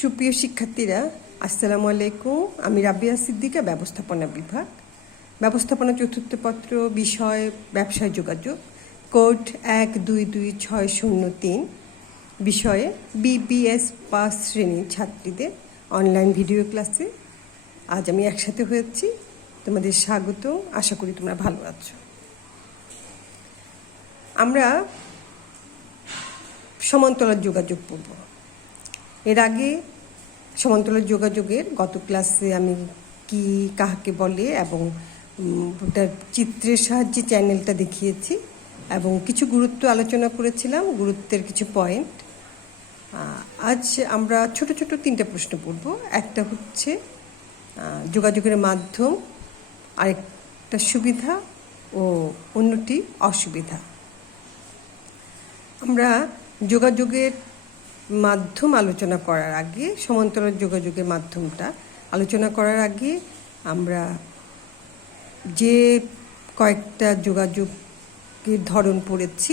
সুপ্রিয় শিক্ষার্থীরা, আসসালামু আলাইকুম। আমি রাবিয়া সিদ্দিকা, ব্যবস্থাপনা বিভাগ, ব্যবস্থাপনা চতুর্থ পত্র, বিষয় ব্যবসায় যোগাযোগ, কোড 122603, বিষয়ে বিবিএস পাস শ্রেণীর ছাত্রীদের অনলাইন ভিডিও ক্লাসে আজ আমি একসাথে হয়েছি। তোমাদের স্বাগত, আশা করি তোমরা ভালো আছো। আমরা সমান্তরাল যোগাযোগ পড়ব। এর আগে সমান্তরাল যোগাযোগের গত ক্লাসে আমি কি কাহাকে বলে এবং ওটার চিত্রের সাহায্যে চ্যানেলটা দেখিয়েছি এবং কিছু গুরুত্ব আলোচনা করেছিলাম, গুরুত্বের কিছু পয়েন্ট। আজ আমরা ছোট ছোট 3টা প্রশ্ন পড়ব। একটা হচ্ছে যোগাযোগের মাধ্যম, আরেকটা সুবিধা ও অন্যটি অসুবিধা। আমরা যোগাযোগের মাধ্যম আলোচনা করার আগে, সমান্তরাল যোগাযোগের মাধ্যমটা আলোচনা করার আগে আমরা যে কয়েকটা যোগাযোগের ধরন পড়েছি,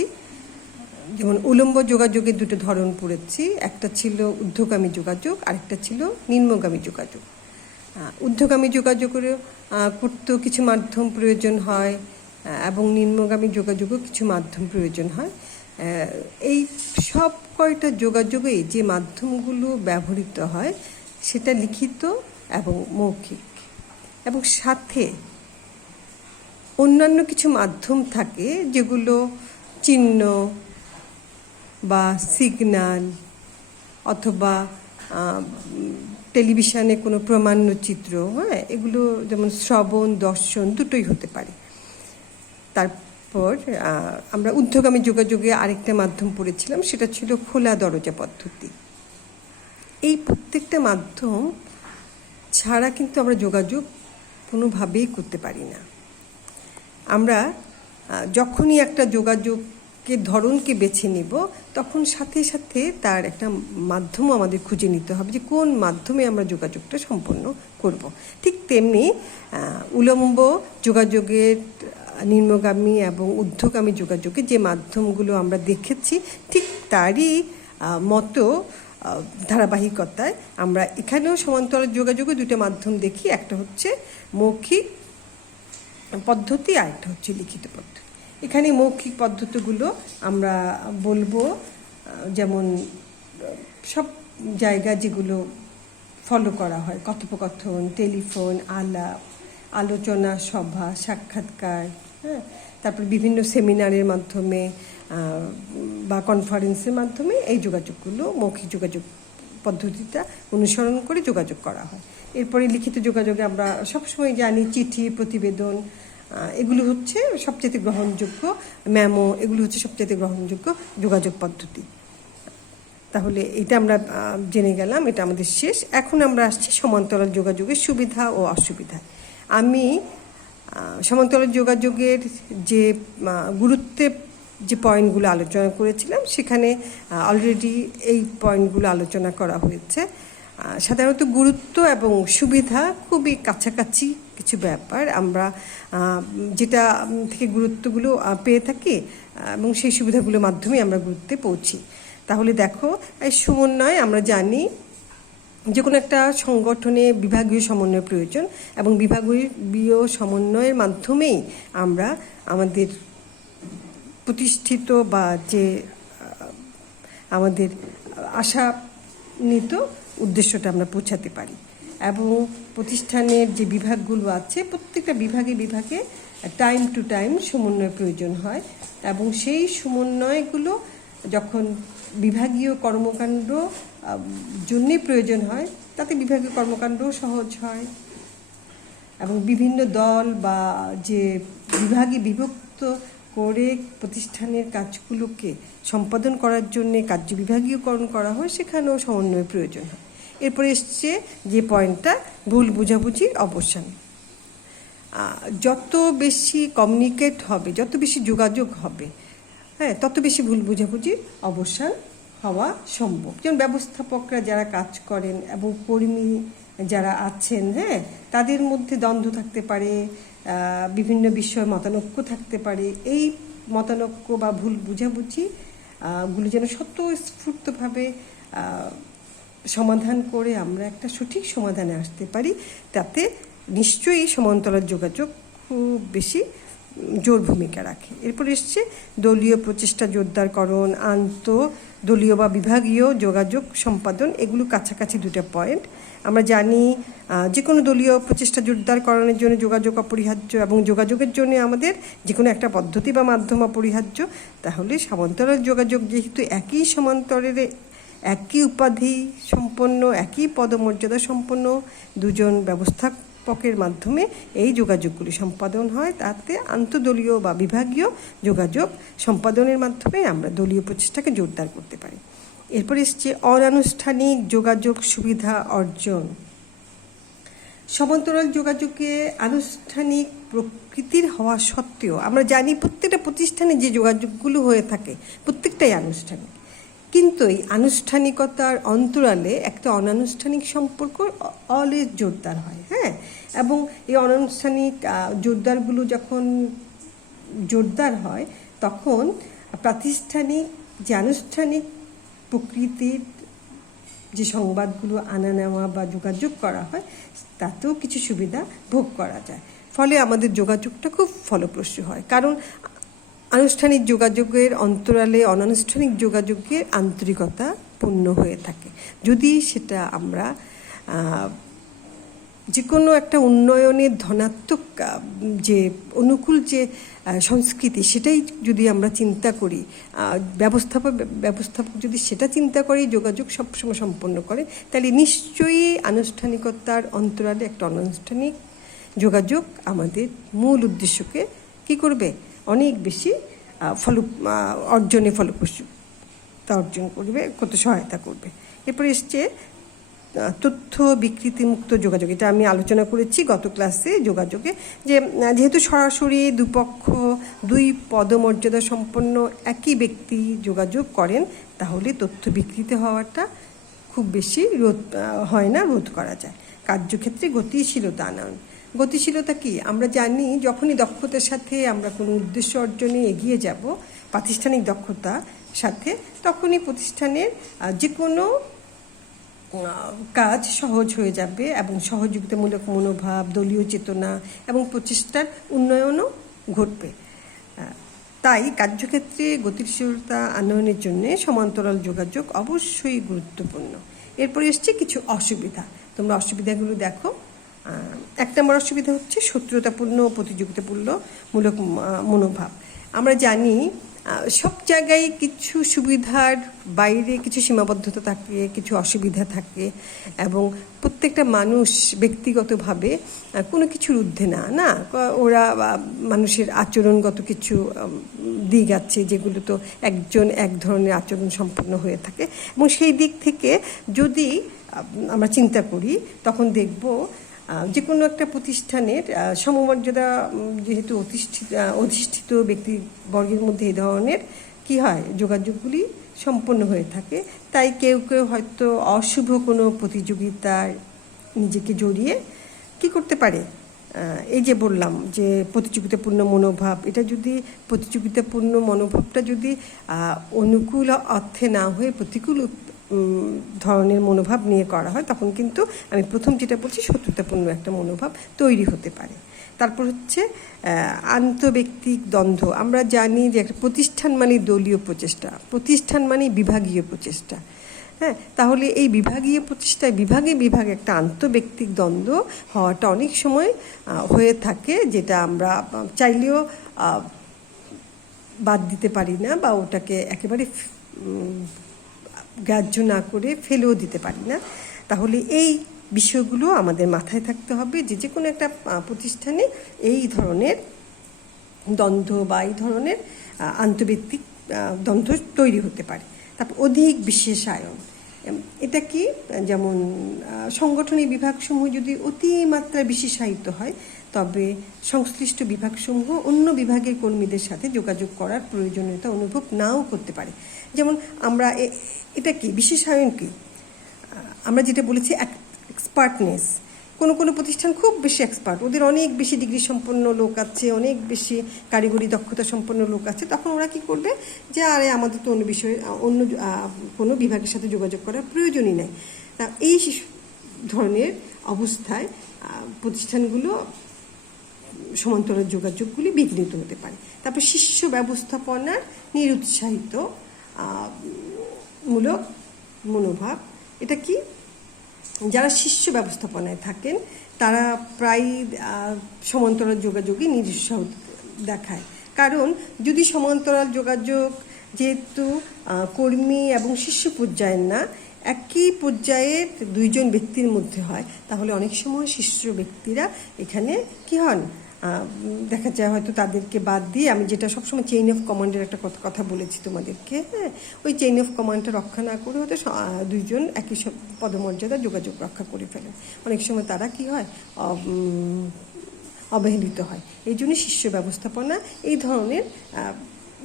যেমন উলম্ব যোগাযোগের 2টো ধরন পড়েছি। একটা ছিল ঊর্ধ্বগামী যোগাযোগ, আরেকটা ছিল নিম্নগামী যোগাযোগ। ঊর্ধ্বগামী যোগাযোগের করতেও কিছু মাধ্যম প্রয়োজন হয় এবং নিম্নগামী যোগাযোগও কিছু মাধ্যম প্রয়োজন হয়। এই সব কয়টা যোগাযোগেই যে মাধ্যমগুলো ব্যবহৃত হয় সেটা লিখিত এবং মৌখিক, এবং সাথে অন্যান্য কিছু মাধ্যম থাকে যেগুলো চিহ্ন বা সিগন্যাল অথবা টেলিভিশনে কোনো প্রামাণ্যচিত্র, এগুলো যেমন শ্রবণ দর্শন দুটোই হতে পারে। তারপর আমরা ঊর্ধ্বগামী যোগাযোগে আরেকটা মাধ্যম পড়েছিলাম, সেটা ছিল খোলা দরজা পদ্ধতি। এই প্রত্যেকটা মাধ্যম ছাড়া কিন্তু আমরা যোগাযোগ কোনোভাবেই করতে পারি না। আমরা যখনই একটা যোগাযোগের ধরনকে বেছে নিব, তখন সাথে সাথে তার একটা মাধ্যম আমাদের খুঁজে নিতে হবে যে কোন মাধ্যমে আমরা যোগাযোগটা সম্পন্ন করব। ঠিক তেমনি উলম্ব যোগাযোগের নিম্নগামী এবং ঊর্ধ্বগামী যোগাযোগে যে মাধ্যমগুলো আমরা দেখেছি, ঠিক তারই মতো ধারাবাহিকতায় আমরা এখানেও সমান্তরাল যোগাযোগে 2টা মাধ্যম দেখি। একটা হচ্ছে মৌখিক পদ্ধতি, আরেকটা হচ্ছে লিখিত পদ্ধতি। এখানে মৌখিক পদ্ধতিগুলো আমরা বলবো, যেমন সব জায়গা যেগুলো ফলো করা হয়, কথোপকথন, টেলিফোন, আলাপ, আলোচনা সভা, সাক্ষাৎকার, তারপর বিভিন্ন সেমিনারের মাধ্যমে বা কনফারেন্সের মাধ্যমে এই যোগাযোগগুলো মৌখিক যোগাযোগ পদ্ধতিটা অনুসরণ করে যোগাযোগ করা হয়। এরপরে লিখিত যোগাযোগে আমরা সবসময় জানি চিঠি, প্রতিবেদন, এগুলো হচ্ছে সবচেয়ে গ্রহণযোগ্য, মেমো, এগুলো হচ্ছে সবচেয়ে গ্রহণযোগ্য যোগাযোগ পদ্ধতি। তাহলে এটা আমরা জেনে গেলাম, এটা আমাদের শেষ। এখন আমরা আসছি সমান্তরাল যোগাযোগের সুবিধা ও অসুবিধা। আমি সমান্তরাল যোগাযোগের যে গুরুত্বের যে পয়েন্টগুলো আলোচনা করেছিলাম, সেখানে অলরেডি এই পয়েন্টগুলো আলোচনা করা হয়েছে। সাধারণত গুরুত্ব এবং সুবিধা খুবই কাছাকাছি কিছু ব্যাপার, আমরা যেটা থেকে গুরুত্বগুলো পেয়ে থাকি এবং সেই সুবিধাগুলোর মাধ্যমে আমরা গুরুত্বে পৌঁছি। তাহলে দেখো, এই সমন্বয় আমরা জানি যে কোনো একটা সংগঠনে বিভাগীয় সমন্বয়ের প্রয়োজন, এবং বিভাগীয় সমন্বয়ের মাধ্যমেই আমরা আমাদের প্রতিষ্ঠিত বা যে আমাদের আশান্বিত উদ্দেশ্যটা আমরা পৌঁছাতে পারি। এবং প্রতিষ্ঠানের যে বিভাগগুলো আছে, প্রত্যেকটা বিভাগে টাইম টু টাইম সমন্বয়ের প্রয়োজন হয়, এবং সেই সমন্বয়গুলো যখন বিভাগীয় কর্মকাণ্ড জন্যে প্রয়োজন হয়, তাতে বিভাগীয় কর্মকাণ্ডও সহজ হয়, এবং বিভিন্ন দল বা যে বিভাগে বিভক্ত করে প্রতিষ্ঠানের কাজগুলোকে সম্পাদন করার জন্যে কার্য বিভাগীয়করণ করা হয়, সেখানেও সমন্বয়ের প্রয়োজন হয়। এরপরে এসছে যে পয়েন্টটা, ভুল বোঝাবুঝির অবসান। যত বেশি কমিউনিকেট হবে, যত বেশি যোগাযোগ হবে, তত বেশি ভুল বোঝাবুঝির অবসান হওয়া সম্ভব। যেমন ব্যবস্থাপকরা যারা কাজ করেন এবং কর্মী যারা আছেন, তাদের মধ্যে দ্বন্দ্ব থাকতে পারে, বিভিন্ন বিষয়ে মতানৈক্য থাকতে পারে। এই মতানৈক্য বা ভুল বোঝাবুঝি গুলো যেন স্বতঃস্ফূর্তভাবে সমাধান করে আমরা একটা সঠিক সমাধানে আসতে পারি, তাতে নিশ্চয়ই সমান্তরাল যোগাযোগ খুব বেশি জোর ভূমিকা রাখে। এরপর এসছে দলীয় প্রচেষ্টা জোরদারকরণ, দলীয় বা বিভাগীয় যোগাযোগ সম্পাদন। এগুলো কাছাকাছি দুটো পয়েন্ট। আমরা জানি যে কোনো দলীয় প্রচেষ্টা জোরদারকরণের জন্য যোগাযোগ অপরিহার্য, এবং যোগাযোগের জন্য আমাদের যে কোনো একটা পদ্ধতি বা মাধ্যম অপরিহার্য। তাহলে সমান্তরাল যোগাযোগ যেহেতু একই সমান্তরালে একই উপাধি সম্পন্ন, একই পদমর্যাদা সম্পন্ন দুজন ব্যবস্থাপকের মাধ্যমে এই যোগাযোগগুলি সম্পাদন হয়, তাতে আন্তঃদলীয় বা বিভাগীয় যোগাযোগ সম্পাদনের মাধ্যমে আমরা দলীয় প্রচেষ্টাকে জোরদার করতে পারি। এরপর এসছে অনানুষ্ঠানিক যোগাযোগ সুবিধা অর্জন। সমান্তরাল যোগাযোগে আনুষ্ঠানিক প্রকৃতির হওয়া সত্ত্বেও আমরা জানি প্রত্যেকটা প্রতিষ্ঠানে যে যোগাযোগগুলো হয়ে থাকে প্রত্যেকটাই আনুষ্ঠানিক, কিন্তু এই আনুষ্ঠানিকতার অন্তরালে একটা অনানুষ্ঠানিক সম্পর্ক অলওয়েজ জোরদার হয়। হ্যাঁ, এবং এই অনানুষ্ঠানিক জোরদারগুলো যখন জোরদার হয় তখন প্রাতিষ্ঠানিক যে আনুষ্ঠানিক প্রকৃতির যে সংবাদগুলো আনা নেওয়া বা যোগাযোগ করা হয় তাতেও কিছু সুবিধা ভোগ করা যায়। ফলে আমাদের যোগাযোগটা খুব ফলপ্রসূ হয়, কারণ আনুষ্ঠানিক যোগাযোগের অন্তরালে অনানুষ্ঠানিক যোগাযোগের আন্তরিকতা পূর্ণ হয়ে থাকে। যদি সেটা আমরা যে কোনো একটা উন্নয়নের ধনাত্মক যে অনুকূল যে সংস্কৃতি, সেটাই যদি আমরা চিন্তা করি, ব্যবস্থাপক যদি সেটা চিন্তা করে যোগাযোগ সবসময় সম্পন্ন করে, তাহলে নিশ্চয়ই আনুষ্ঠানিকতার অন্তরালে একটা অনানুষ্ঠানিক যোগাযোগ আমাদের মূল উদ্দেশ্যকে কী করবে, অনেক বেশি ফলপ্রসূতা অর্জন করবে, কত সহায়তা করবে। এরপর এসছে তথ্য বিকৃতিমুক্ত যোগাযোগ। এটা আমি আলোচনা করেছি গত ক্লাসে যোগাযোগে, যে যেহেতু সরাসরি দুপক্ষ দুই পদমর্যাদা সম্পন্ন একই ব্যক্তি যোগাযোগ করেন, তাহলে তথ্য বিকৃতি হওয়াটা খুব বেশি রোধ করা যায়। কার্যক্ষেত্রে গতিশীলতা আনয়ন। গতিশীলতা কি? আমরা জানি যখনই দক্ষতার সাথে আমরা কোনো উদ্দেশ্য অর্জনে এগিয়ে যাব, প্রাতিষ্ঠানিক দক্ষতার সাথে, তখনই প্রতিষ্ঠানের যে কোনো কাজ সহজ হয়ে যাবে এবং সহযোগিতামূলক মনোভাব, দলীয় চেতনা এবং প্রচেষ্টার উন্নয়নও ঘটবে। তাই কার্যক্ষেত্রে গতিশীলতা আনয়নের জন্য সমান্তরাল যোগাযোগ অবশ্যই গুরুত্বপূর্ণ। এরপরে এসছে কিছু অসুবিধা। তোমরা অসুবিধাগুলো দেখো। এক নম্বর অসুবিধা হচ্ছে শত্রুতাপূর্ণ ও প্রতিযোগিতামূলক মনোভাব। আমরা জানি সব জায়গায় কিছু সুবিধার বাইরে কিছু সীমাবদ্ধতা থাকে, কিছু অসুবিধা থাকে, এবং প্রত্যেকটা মানুষ ব্যক্তিগতভাবে কোনো কিছুর ঊর্ধ্বে না, ওরা মানুষের আচরণগত কিছু দিক আছে যেগুলো তো একজন এক ধরনের আচরণ সম্পন্ন হয়ে থাকে, এবং সেই দিক থেকে যদি আমরা চিন্তা করি তখন দেখব যে কোনো একটা প্রতিষ্ঠানের সমমর্যাদা যেহেতু অধিষ্ঠিত ব্যক্তিবর্গের মধ্যে এই ধরনের কী হয়, যোগাযোগগুলি সম্পন্ন হয়ে থাকে। তাই কেউ কেউ হয়তো অশুভ কোনো প্রতিযোগিতায় নিজেকে জড়িয়ে কি করতে পারে, এই যে বললাম যে প্রতিযোগিতাপূর্ণ মনোভাব, এটা যদি প্রতিযোগিতাপূর্ণ মনোভাবটা যদি অনুকূল অর্থে না হয়ে প্রতিকূল ধরনের মনোভাব নিয়ে করা হয়, তখন কিন্তু আমি প্রথম যেটা বলছি শত্রুতাপূর্ণ একটা মনোভাব তৈরি হতে পারে। তারপর হচ্ছে আন্তঃব্যক্তিক দ্বন্দ্ব। আমরা জানি যে একটা প্রতিষ্ঠান মানে দলীয় প্রচেষ্টা, প্রতিষ্ঠান মানে বিভাগীয় প্রচেষ্টা। হ্যাঁ, তাহলে এই বিভাগীয় প্রচেষ্টায় বিভাগে একটা আন্তঃব্যক্তিক দ্বন্দ্ব হওয়াটা অনেক সময় হয়ে থাকে, যেটা আমরা চাইলেও বাদ দিতে পারি না, বা ওটাকে একেবারে গ্রাহ্য না করে ফেলেও দিতে পারি না। তাহলে এই বিষয়গুলো আমাদের মাথায় থাকতে হবে যে কোনো একটা প্রতিষ্ঠানে এই ধরনের দ্বন্দ্ব বা এই ধরনের আন্তঃব্যক্তিক দ্বন্দ্ব তৈরি হতে পারে। তারপর অধিক বিশেষায়ন। এটা কি, যেমন সংগঠনের বিভাগসমূহ যদি অতিমাত্রায় বিশেষায়িত হয়, তবে সংশ্লিষ্ট বিভাগসমূহ অন্য বিভাগের কর্মীদের সাথে যোগাযোগ করার প্রয়োজনীয়তা অনুভব নাও করতে পারে। যেমন আমরা এটা কি বিশেষায়ন কি, আমরা যেটা বলেছি এক্সপার্টনেস। কোনো প্রতিষ্ঠান খুব বেশি এক্সপার্ট, ওদের অনেক বেশি ডিগ্রি সম্পন্ন লোক আছে, অনেক বেশি কারিগরি দক্ষতা সম্পন্ন লোক আছে, তখন ওরা কি করবে যে আরে আমাদের তো অন্য কোনো বিভাগের সাথে যোগাযোগ করার প্রয়োজনই নেই। তা এই ধরনের অবস্থায় প্রতিষ্ঠানগুলো সমান্তরাল যোগাযোগগুলি বিঘ্নিত হতে পারে। তারপর শিষ্য ব্যবস্থাপনার নিরুৎসাহিত মূলক মনোভাব। এটা কি? যারা শিষ্য ব্যবস্থাপনায় থাকেন তারা প্রায় সমান্তরাল যোগাযোগে নিরুৎসাহ দেখায়। কারণ যদি সমান্তরাল যোগাযোগ যেহেতু কর্মী এবং শিষ্য পর্যায়ের না, একই পর্যায়ের দুইজন ব্যক্তির মধ্যে হয়, তাহলে অনেক সময় শিষ্য ব্যক্তিরা এখানে কি হন, দেখা যায় হয়তো তাদেরকে বাদ দিয়ে, আমি যেটা সবসময় চেইন অফ কমান্ডের একটা কথা বলেছি তোমাদেরকে, হ্যাঁ, ওই চেইন অফ কমান্ডটা রক্ষা না করে হয়তো দুইজন একই পদমর্যাদা যোগাযোগ রক্ষা করে ফেলেন। অনেক সময় তারা কি হয়, অবহেলিত হয়। এই জন্য শিষ্য ব্যবস্থাপনা এই ধরনের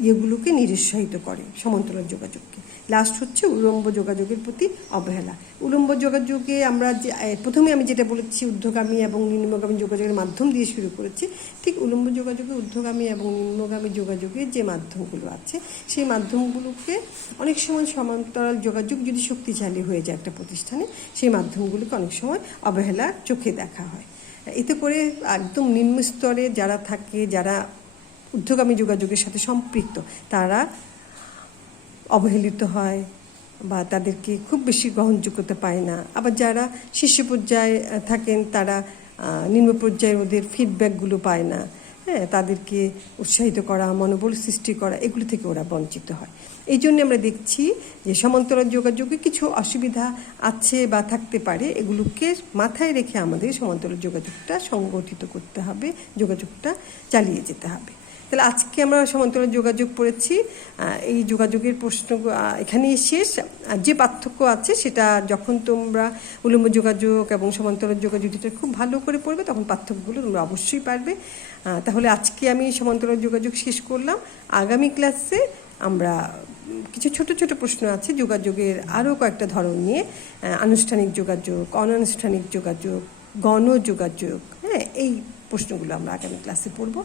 ইয়েগুলোকে নিরুৎসাহিত করে, সমান্তরাল যোগাযোগকে। লাস্ট হচ্ছে উলম্ব যোগাযোগের প্রতি অবহেলা। উলম্ব যোগাযোগে আমরা যে প্রথমে আমি যেটা বলেছি ঊর্ধ্বগামী এবং নিম্নগামী যোগাযোগের মাধ্যম দিয়ে শুরু করেছি, ঠিক উলম্ব যোগাযোগে ঊর্ধ্বগামী এবং নিম্নগামী যোগাযোগের যে মাধ্যমগুলো আছে সেই মাধ্যমগুলোকে অনেক সময় সমান্তরাল যোগাযোগ যদি শক্তিশালী হয়ে যায় একটা প্রতিষ্ঠানে, সেই মাধ্যমগুলোকে অনেক সময় অবহেলার চোখে দেখা হয়। এতে করে একদম নিম্ন স্তরে যারা থাকে, যারা ঊর্ধ্বগামী যোগাযোগের সাথে সম্পৃক্ত, তারা অবহেলিত হয় বা তাদেরকে খুব বেশি গ্রহণযোগ্যতা পায় না। আবার যারা শীর্ষ পর্যায়ে থাকেন তারা নিম্ন পর্যায়ে ওদের ফিডব্যাকগুলো পায় না, হ্যাঁ, তাদেরকে উৎসাহিত করা, মনোবল সৃষ্টি করা, এগুলো থেকে ওরা বঞ্চিত হয়। এই জন্য আমরা দেখছি যে সমান্তরাল যোগাযোগে কিছু অসুবিধা আছে বা থাকতে পারে, এগুলোকে মাথায় রেখে আমাদের সমান্তরাল যোগাযোগটা সংগঠিত করতে হবে, যোগাযোগটা চালিয়ে যেতে হবে। তাহলে আজকে আমরা সমান্তরাল যোগাযোগ পড়েছি। এই যোগাযোগের প্রশ্ন এখানেই শেষ। যে পার্থক্য আছে সেটা যখন তোমরা উলম্ব যোগাযোগ এবং সমান্তরাল যোগাযোগ যেটা খুব ভালো করে পড়বে, তখন পার্থক্যগুলো তোমরা অবশ্যই পারবে। তাহলে আজকে আমি সমান্তরাল যোগাযোগ শেষ করলাম। আগামী ক্লাসে আমরা কিছু ছোট ছোট প্রশ্ন আছে যোগাযোগের আরও কয়েকটা ধরন নিয়ে, আনুষ্ঠানিক যোগাযোগ, অনানুষ্ঠানিক যোগাযোগ, গণযোগাযোগ, হ্যাঁ, এই প্রশ্নগুলো আমরা আগামী ক্লাসে পড়ব।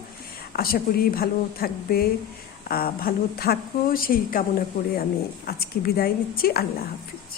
আশা করি ভালো থাকবে, ভালো থাকো সেই কামনা করে আমি আজকে বিদায় নিচ্ছি। আল্লাহ হাফিজ।